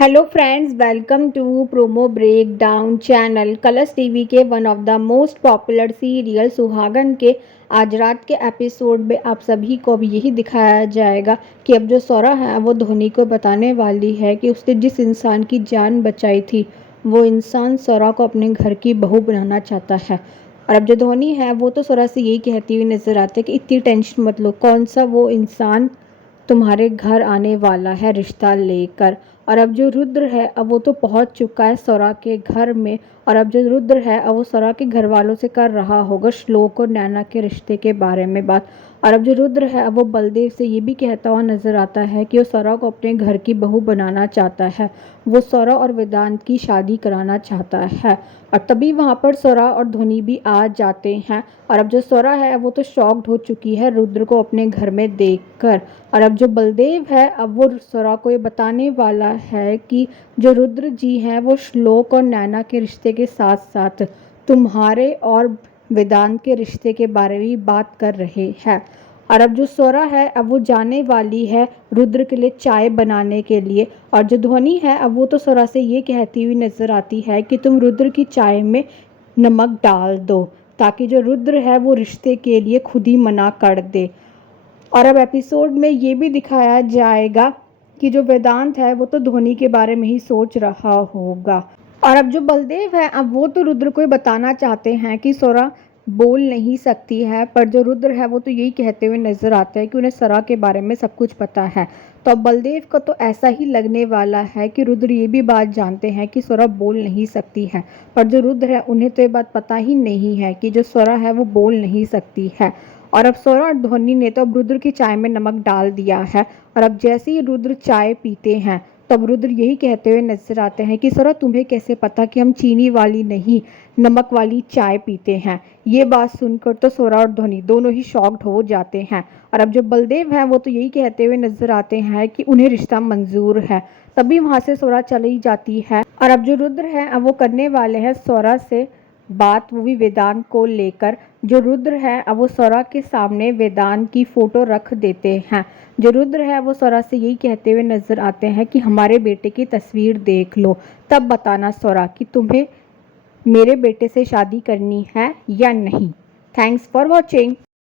Hello friends, welcome to promo break down channel. Colors TV के one of the most popular serial Suhaagan के आज रात के episode में आप सभी को अब यही दिखाया जाएगा कि अब जो सौरा है वो धोनी को बताने वाली है कि उसने जिस इंसान की जान बचाई थी वो इंसान सौरा को अपने घर की बहू बनाना चाहता है। और अब जो धोनी है वो तो सौरा से यही कहती हुई नजर आती है कि इतनी टेंशन मत लो, कौन सा वो इंसान तुम्हारे घर आने वाला है रिश्ता लेकर। और अब जो रुद्र है अब वो तो पहुंच चुका है सौरा के घर में, और अब जो रुद्र है अब वो सौरा के घर वालों से कर रहा होगा श्लोक और नैना के रिश्ते के बारे में बात। और अब जो रुद्र है अब वो बलदेव से ये भी कहता हुआ नजर आता है कि वो सौरा को अपने घर की बहू बनाना चाहता है, वो सौरा और वेदांत की शादी कराना चाहता है। और तभी वहाँ पर सौरा और धोनी भी आ जाते हैं। और अब जो सौरा है वो तो शॉक्ड हो चुकी है रुद्र को अपने घर में देखकर। और अब जो बलदेव है अब वो सौरा को ये बताने वाला है कि जो रुद्र जी हैं वो श्लोक और नैना के रिश्ते के साथ साथ तुम्हारे और वेदांत के रिश्ते के बारे में भी बात कर रहे हैं। और अब जो सौरा है अब वो जाने वाली है रुद्र के लिए चाय बनाने के लिए। और जो ध्वनि है अब वो तो सौरा से ये कहती हुई नजर आती है कि तुम रुद्र की चाय में नमक डाल दो, ताकि जो रुद्र है वो रिश्ते के लिए खुद ही मना कर दे। और अब एपिसोड में ये भी दिखाया जाएगा कि जो वेदांत है वो तो धोनी के बारे में ही सोच रहा होगा। और अब जो बलदेव है अब वो तो रुद्र को ही बताना चाहते हैं कि सौरा बोल नहीं सकती है, पर जो रुद्र है वो तो यही कहते हुए नजर आते हैं कि उन्हें सौरा के बारे में सब कुछ पता है। तो अब बलदेव को तो ऐसा ही लगने वाला है कि रुद्र ये भी बात जानते हैं कि सौरा बोल नहीं सकती है, पर जो रुद्र है उन्हें तो ये बात पता ही नहीं है कि जो सौरा है वो बोल नहीं सकती है। और अब सौरा और धोनी ने तो अब रुद्र की चाय में नमक डाल दिया है। और अब जैसे ही रुद्र चाय पीते हैं तब रुद्र यही कहते हुए नजर आते हैं कि सौरा तुम्हें कैसे पता कि हम चीनी वाली नहीं नमक वाली चाय पीते हैं। ये बात सुनकर तो सौरा और धोनी दोनों ही शॉक्ड हो जाते हैं। और अब जो बलदेव हैं वो तो यही कहते हुए नजर आते हैं कि उन्हें रिश्ता मंजूर है। तभी वहां से सौरा चली जाती है। और अब जो रुद्र है अब वो करने वाले हैं सौरा से बात, वो भी वेदांत को लेकर। जो रुद्र है अब वो सौरा के सामने वेदांत की फोटो रख देते हैं। जो रुद्र है वो सौरा से यही कहते हुए नजर आते हैं कि हमारे बेटे की तस्वीर देख लो, तब बताना सौरा कि तुम्हें मेरे बेटे से शादी करनी है या नहीं। Thanks for watching.